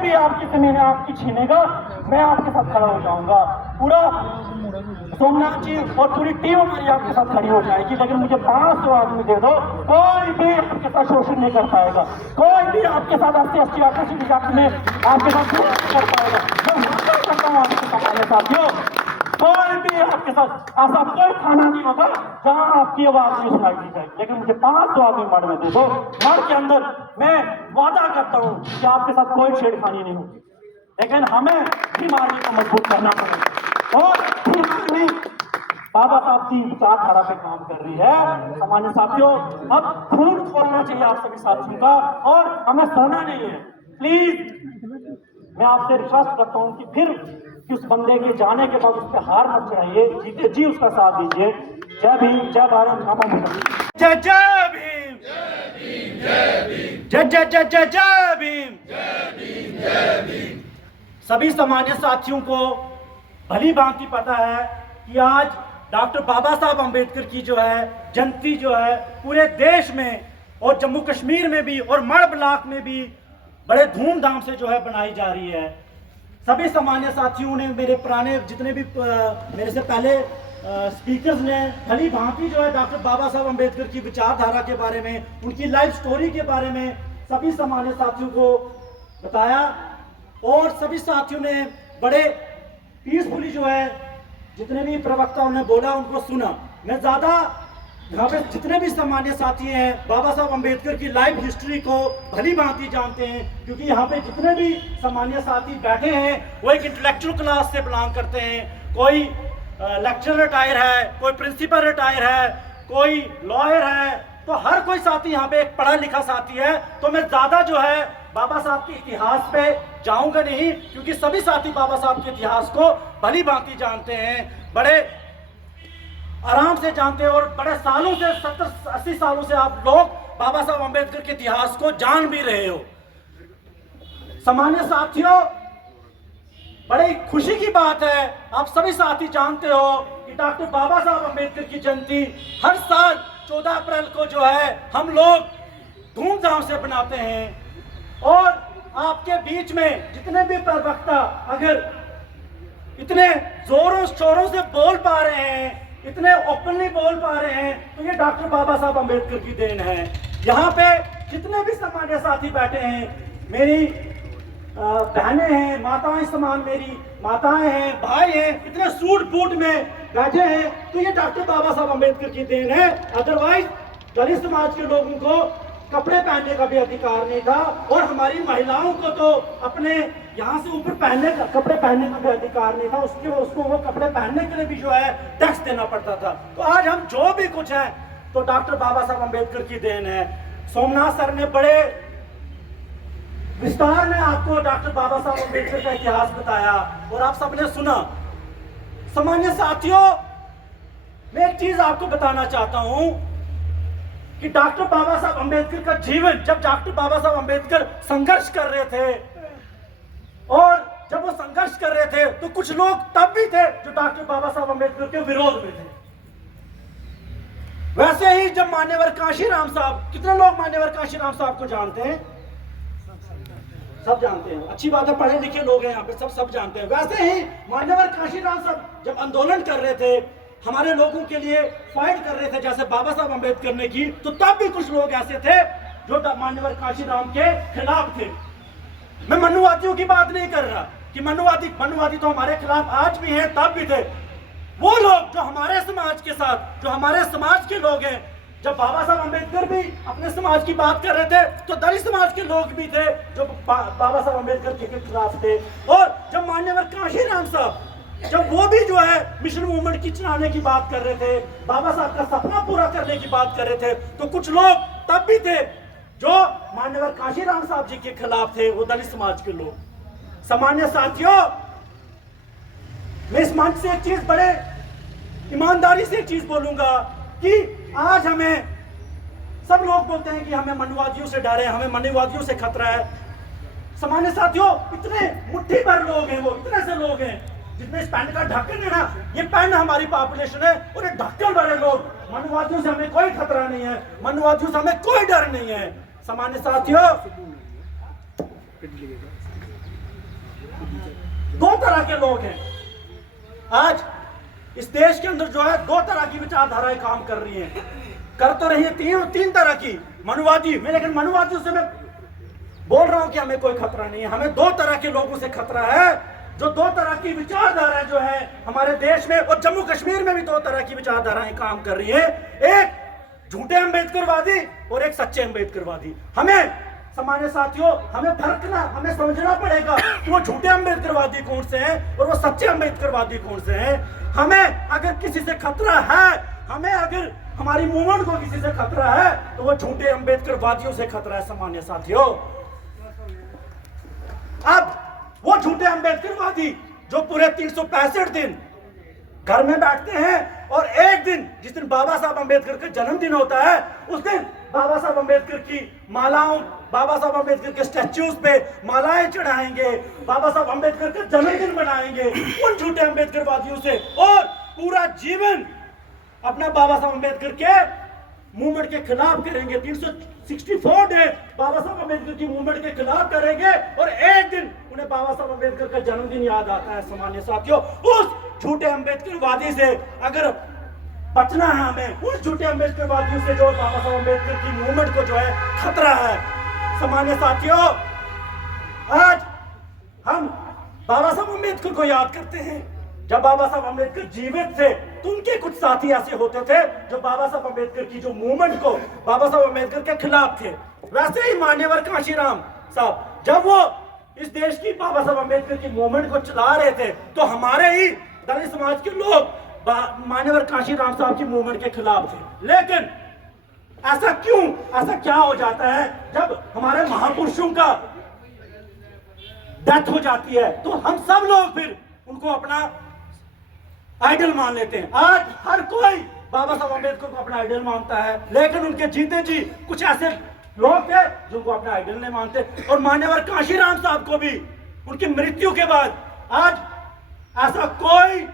भी आपकी जमीन आपकी छीनेगा, मैं आपके साथ खड़ा हो जाऊंगा। पूरा सोमनाथ जी और पूरी टीम हमारी आपके साथ खड़ी हो जाएगी, लेकिन मुझे 500 आदमी दे दो, कोई भी आपके साथ शोषण नहीं कर पाएगा, कोई भी आपके साथ SC ST में आपके साथ नहीं कर पाएगा। मैं वादा करता हूँ आपके साथ साथियों, कोई भी आपके साथ ऐसा कोई थाना नहीं होगा जहां आपकी आवाज नहीं सुनाई दी जाएगी, लेकिन मुझे 500 आदमी मठ में दे दो। मठ के अंदर मैं वादा करता हूं कि आपके साथ कोई छेड़खानी नहीं होगी, लेकिन हमें बीमारी को मजबूत करना पड़ेगा। और बीमारी बाबा साहब की विचारधारा पे काम कर रही है। सामान्य साथियों, अब खून खोलना चाहिए आप सभी साथियों का, और हमें सोना नहीं है। प्लीज मैं आपसे रिक्वेस्ट करता हूं कि फिर उस बंदे के जाने के बाद उस पर हार मत चढ़ाइए, जीते जी उसका साथ दीजिए। जय भीम, जय भारत, जय जय भीम, जय जय जय जय जय भीम। सभी सामान्य साथियों को भली भांति पता है कि आज डॉक्टर बाबा साहब अम्बेडकर की जो है जयंती जो है पूरे देश में और जम्मू कश्मीर में भी और मड़ ब्लॉक में भी बड़े धूमधाम से जो है बनाई जा रही है। सभी सामान्य साथियों ने, मेरे पुराने जितने भी मेरे से पहले स्पीकर्स ने भली भांति जो है डॉक्टर बाबा साहब अम्बेडकर की विचारधारा के बारे में, उनकी लाइफ स्टोरी के बारे में सभी सामान्य साथियों को बताया, और सभी साथियों ने बड़े पीसफुली जो है जितने भी प्रवक्ताओं ने बोला उनको सुना। मैं ज्यादा यहाँ पे जितने भी सामान्य साथी हैं बाबा साहब अम्बेडकर की लाइफ हिस्ट्री को भली भांति जानते हैं, क्योंकि यहाँ पे जितने भी सामान्य साथी बैठे हैं वो एक इंटेलेक्चुअल क्लास से बिलोंग करते हैं। कोई लेक्चरर रिटायर है, कोई प्रिंसिपल रिटायर है, कोई लॉयर है, तो हर कोई साथी यहाँ पे एक पढ़ा लिखा साथी है। तो मैं ज्यादा जो है बाबा साहब के इतिहास पे जाऊंगा नहीं, क्योंकि सभी साथी बाबा साहब के इतिहास को भली भांति जानते हैं, बड़े आराम से जानते हैं, और बड़े सालों से 70-80 सालों से आप लोग बाबा साहब अम्बेडकर के इतिहास को जान भी रहे हो। सामान्य साथियों, बड़े खुशी की बात है, आप सभी साथी जानते हो कि डॉक्टर बाबा साहब अम्बेडकर की जयंती हर साल 14 अप्रैल को जो है हम लोग धूमधाम से बनाते हैं। और आपके बीच में जितने भी प्रवक्ता अगर इतने जोरों शोरों से बोल पा रहे हैं, इतने ओपनली बोल पा रहे हैं, तो ये डॉक्टर बाबा साहब अम्बेडकर की देन है। यहाँ पे जितने भी सामान्य साथी बैठे हैं, मेरी बहनें हैं, माताएं समान मेरी माताएं हैं, भाई हैं, इतने सूट बूट में बैठे हैं, तो ये डॉक्टर बाबा साहब अम्बेडकर की देन है। अदरवाइज दलित समाज के लोगों को कपड़े पहनने का भी अधिकार नहीं था, और हमारी महिलाओं को तो अपने यहाँ से ऊपर कपड़े पहनने का भी अधिकार नहीं था। उसको वो कपड़े पहनने के लिए भी जो है टैक्स देना पड़ता था। तो आज हम जो भी कुछ है तो डॉक्टर बाबा साहब अम्बेडकर की देन है। सोमनाथ सर ने बड़े विस्तार में आपको डॉक्टर बाबा साहब अम्बेडकर का इतिहास बताया और आप सबने सुना। सामान्य साथियों, मैं एक चीज आपको बताना चाहता हूं कि डॉक्टर बाबा साहब अम्बेडकर का जीवन, जब डॉक्टर बाबा साहब अम्बेडकर संघर्ष कर रहे थे, और जब वो संघर्ष कर रहे थे तो कुछ लोग तब भी थे जो डॉक्टर बाबा साहब अम्बेडकर के विरोध में थे। वैसे ही जब मान्यवर कांशीराम साहब, कितने लोग मान्यवर कांशीराम साहब को जानते हैं? सब जानते हैं, अच्छी बात है, पढ़े लिखे लोग हैं यहाँ पे, सब जानते हैं। वैसे ही मान्यवर कांशीराम साहब जब आंदोलन कर रहे थे, हमारे लोगों के लिए फाइट कर रहे थे जैसे बाबा साहब अम्बेडकर ने की, तो तब भी कुछ लोग ऐसे थे जो मान्यवर कांशीराम के खिलाफ थे। मैं मनुवादियों की बात नहीं कर रहा कि मनुवादी तो हमारे खिलाफ आज भी हैं, तब भी थे। वो लोग जो हमारे समाज के साथ, जो हमारे समाज के लोग हैं, जब बाबा साहब अम्बेडकर भी अपने समाज की बात कर रहे थे तो दलित समाज के लोग भी थे जो बाबा साहब अम्बेडकर के खिलाफ थे। और जब मान्यवर कांशीराम साहब, जब वो भी जो है मिशन मूवमेंट की चलाने की बात कर रहे थे, बाबा साहब का सपना पूरा करने की बात कर रहे थे, तो कुछ लोग तब भी थे जो मान्यवर कांशीराम साहब जी के खिलाफ थे, वो दलित समाज के लोग। सामान्य साथियों, मैं इस मंच से एक चीज बड़े ईमानदारी से एक चीज बोलूंगा कि आज हमें सब लोग बोलते हैं कि हमें मनुवादियों से डर है, हमें मनुवादियों से खतरा है। सामान्य साथियों, इतने मुट्ठी भर लोग हैं, वो इतने से लोग हैं जिसमें इस पेन का ढक्कन है ना, ये पेन हमारी पॉपुलेशन है, और ये ढक्कन भरे लोग। मनुवादियों से हमें कोई खतरा नहीं है, मनुवादियों से हमें कोई डर नहीं है। सामान्य साथियों, दो तरह के लोग हैं आज इस देश के अंदर जो है, दो तरह की विचारधाराएं काम कर रही हैं, कर तो रही है तीन तरह की मनुवादी में, लेकिन मनुवादियों से मैं बोल रहा हूं कि हमें कोई खतरा नहीं है, हमें दो तरह के लोगों से खतरा है, जो दो तरह की विचारधाराएं जो है हमारे देश में और जम्मू कश्मीर में भी दो तरह की विचारधाराएं काम कर रही है, एक झूठे अम्बेडकरवादी और एक सच्चे अम्बेडकरवादी। हमें सामान्य साथियों, हमें फर्कना, हमें समझना पड़ेगा कि वो झूठे अम्बेडकरवादी कौन से हैं और वो सच्चे अम्बेडकरवादी कौन से हैं। हमें अगर किसी से खतरा है, हमें अगर हमारी मूवमेंट को किसी से खतरा है, तो वो झूठे अम्बेडकरवादियों से खतरा है सामान्य साथियों। अब वो झूठे अम्बेडकरवादी जो पूरे 365 दिन घर में बैठते हैं और एक दिन जिस दिन बाबा साहब अम्बेडकर का जन्मदिन होता है, उस दिन बाबा साहब अम्बेडकर की मालाओं, बाबा साहब अम्बेडकर के स्टैच्यूज पे मालाएं चढ़ाएंगे, बाबा साहब अम्बेडकर का जन्मदिन मनाएंगे उन झूठे अम्बेडकरवादियों से, और पूरा जीवन अपना बाबा साहब अम्बेडकर के मूवमेंट के खिलाफ करेंगे। 364 डे बाबा साहब अम्बेडकर की मूवमेंट के खिलाफ करेंगे और एक दिन उन्हें बाबा साहब अम्बेडकर का जन्मदिन याद आता है सामान्य साथियों। उस झूठे अम्बेडकरवादी से अगर बचना है हमें, उस झूठे अम्बेडकरवादियों से जो बाबा साहब अम्बेडकर की मूवमेंट को जो है खतरा है सामान्य साथियों। आज हम बाबा साहब अम्बेडकर को याद करते हैं। जब बाबा साहब अम्बेडकर जीवित थे तो उनके कुछ साथी ऐसे होते थे जो बाबा साहब अम्बेडकर की जो मूवमेंट को, बाबा साहब अम्बेडकर के खिलाफ थे। वैसे ही मान्यवर कांशीराम साहब जब वो इस देश की बाबा साहब अम्बेडकर की मूवमेंट को चला रहे थे, तो हमारे ही दलित समाज के लोग मान्यवर कांशीराम साहब की मूवमेंट के खिलाफ थे। लेकिन ऐसा क्यों, ऐसा क्या हो जाता है जब हमारे महापुरुषों का डेथ हो जाती है तो हम सब लोग फिर उनको अपना आइडल मान लेते हैं। आज हर कोई बाबा साहब अम्बेडकर को अपना आइडल मानता है, लेकिन उनके जीते जी कुछ ऐसे लोग थे जिनको अपना आइडल नहीं मानते। और मान्यवर कांशीराम साहब को भी उनकी मृत्यु के बाद आज ऐसा कोई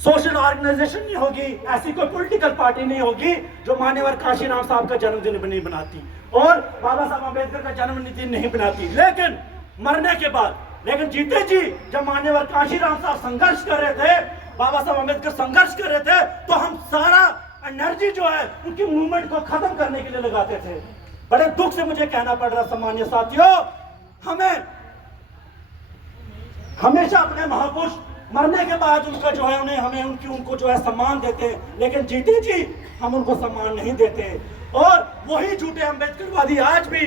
सोशल ऑर्गेनाइजेशन नहीं होगी, ऐसी कोई पॉलिटिकल पार्टी नहीं होगी जो मान्यवर कांशीराम साहब का जन्मदिन नहीं बनाती और बाबा साहब अम्बेडकर का जन्मदिन नहीं बनाती। लेकिन मरने के बाद, लेकिन जीते जी जब मान्यवर कांशीराम साहब संघर्ष कर रहे थे, बाबा साहब अम्बेडकर संघर्ष कर रहे थे, तो हम सारा एनर्जी जो है उनकी मूवमेंट को खत्म करने के लिए लगाते थे। बड़े दुख से मुझे कहना पड़ रहा सामान्य साथियों, हमें हमेशा अपने महापुरुष मरने के बाद उनका जो है उनको जो है सम्मान देते हैं, लेकिन जीते जी हम उनको सम्मान नहीं देते। और वही झूठे अम्बेडकरवादी आज भी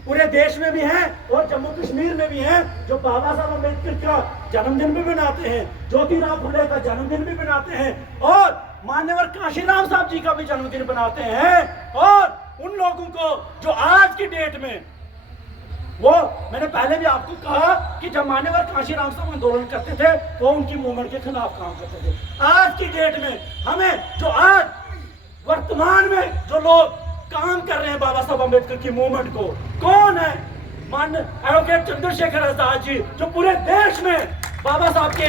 पूरे देश में भी हैं और जम्मू कश्मीर में भी हैं, जो बाबा साहब अम्बेडकर का जन्मदिन भी मनाते हैं, ज्योतिराव फुले का जन्मदिन भी मनाते हैं और मान्यवर कांशीराम साहब जी का भी जन्मदिन बनाते हैं। और उन लोगों को जो आज की डेट में, वो मैंने पहले भी आपको कहा कि जब मान्यवर कांशीराम साहब आंदोलन करते थे तो उनकी मूवमेंट के खिलाफ काम करते थे। आज की डेट में हमें जो आज वर्तमान में जो लोग काम कर रहे हैं बाबा साहब अम्बेडकर की मूवमेंट को, कौन है? माननीय एडवोकेट चंद्रशेखर आजाद जी, जो पूरे देश में बाबा साहब के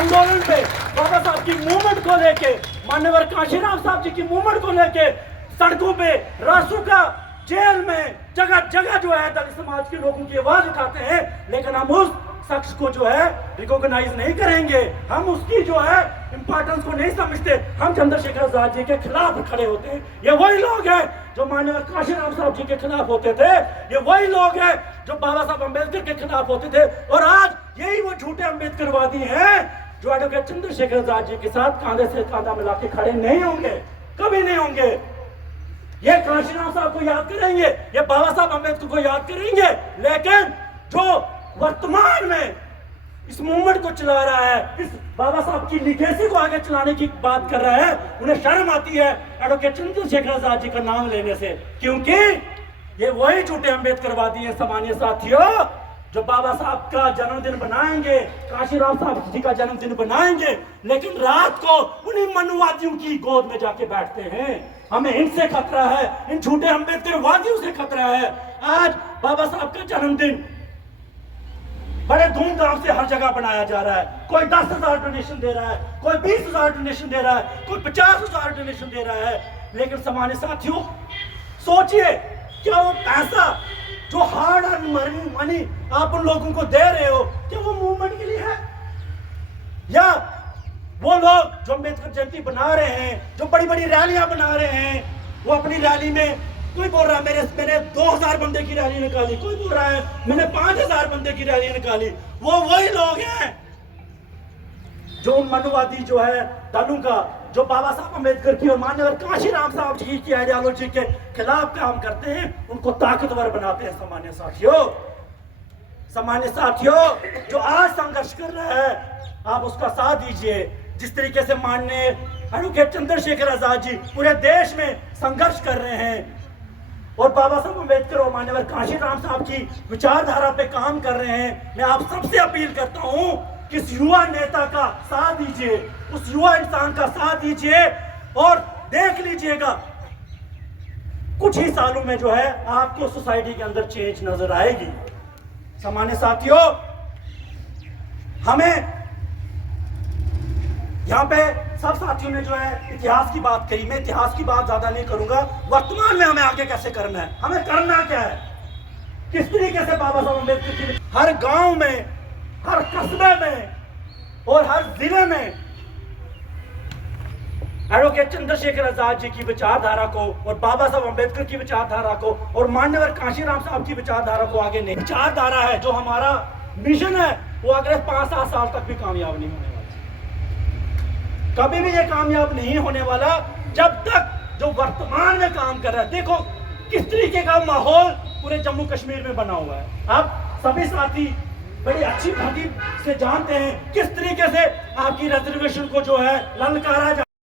आंदोलन पे, बाबा साहब की मूवमेंट को लेके, मान्यवर कांशीराम साहब जी की मूवमेंट को लेके सड़कों पे, रासुका जेल में, जगह जगह जो है दलित समाज के लोगों की आवाज उठाते हैं। लेकिन हम उस शख्स को जो है रिकॉग्नाइज नहीं करेंगे, हम उसकी जो है इंपॉर्टेंस को नहीं समझते, हम चंद्रशेखर आजाद जी के खिलाफ खड़े होते हैं। ये वही लोग हैं जो माननीय कांशीराम साहब जी के खिलाफ होते थे, ये वही लोग हैं जो बाबा साहब अम्बेडकर के खिलाफ होते थे। और आज यही वो झूठे अम्बेडकरवादी हैं जो एडवोकेट चंद्रशेखर आजाद जी के साथ कांधे से कांधा मिला के खड़े नहीं होंगे, कभी नहीं होंगे। ये कांशीराम साहब को याद करेंगे, ये बाबा साहब अम्बेडकर को याद करेंगे, लेकिन जो वर्तमान में इस मूवमेंट को चला रहा है, इस बाबा साहब की लीगेसी को आगे चलाने की बात कर रहा है, उन्हें शर्म आती है एडवोकेट चंद्रशेखर आजाद जी का नाम लेने से, क्योंकि ये वही झूठे अम्बेडकरवादी हैं सामान्य साथियों, जो बाबा साहब का जन्मदिन बनाएंगे, कांशीराम साहब जी का जन्मदिन बनाएंगे, लेकिन रात को उन्हीं मनुवादियों की गोद में जाके बैठते हैं। हमें इनसे खतरा है, इन झूठे अम्बेडकरवादियों से खतरा है। आज बाबा साहब का जन्मदिन बड़े धूमधाम से हर जगह बनाया जा रहा है। कोई 10,000 डोनेशन दे रहा है, कोई 20,000 डोनेशन दे रहा है, कोई 50,000 डोनेशन दे रहा है। लेकिन सामान्य साथियों, सोचिए क्या वो पैसा जो हार्ड अर्न मनी आप उन लोगों को दे रहे हो, क्या वो मूवमेंट के लिए है? या वो लोग जो अम्बेडकर जयंती बना रहे हैं, जो बड़ी बड़ी रैलियां बना रहे हैं, वो अपनी रैली में कोई बोल रहा है मैंने 2000 बंदे की रैली निकाली, कोई बोल रहा है मैंने 5000 बंदे की रैली निकाली। वो वही लोग हैं जो उन मनुवादी जो है दलों का, जो बाबा साहब अम्बेडकर की और मान्यवर कांशीराम साहब जी की आइडियोलॉजी के खिलाफ काम करते हैं, उनको ताकतवर बनाते हैं। सामान्य साथियों जो आज संघर्ष कर रहा है, आप उसका साथ दीजिए। जिस तरीके से माननीय एडवोकेट चंद्रशेखर आजाद जी पूरे देश में संघर्ष कर रहे हैं और बाबा साहब अम्बेडकर और मान्यवर कांशीराम साहब की विचारधारा पे काम कर रहे हैं, मैं आप सबसे अपील करता हूं कि इस युवा नेता का साथ दीजिए, उस युवा इंसान का साथ दीजिए और देख लीजिएगा कुछ ही सालों में जो है आपको सोसाइटी के अंदर चेंज नजर आएगी। सामान्य साथियों, हमें यहाँ पे सब साथियों ने जो है इतिहास की बात करी, मैं इतिहास की बात ज्यादा नहीं करूंगा। वर्तमान में हमें आगे कैसे करना है, हमें करना क्या है, किस तरीके से बाबा साहब अम्बेडकर की हर गांव में, हर कस्बे में और हर जिले में एडवोकेट चंद्रशेखर आजाद जी की विचारधारा को और बाबा साहब अम्बेडकर की विचारधारा को और मान्यवर कांशीराम साहब की विचारधारा को आगे नहीं। विचारधारा है जो हमारा मिशन है, वो अगले 5-7 साल तक भी कामयाब नहीं होने वाला, कभी भी ये कामयाब नहीं होने वाला जब तक जो वर्तमान में काम कर रहा है। देखो किस तरीके का माहौल पूरे जम्मू कश्मीर में बना हुआ है। आप सभी साथी बड़ी अच्छी भांति से जानते हैं किस तरीके से आपकी रिजर्वेशन को जो है ललकारा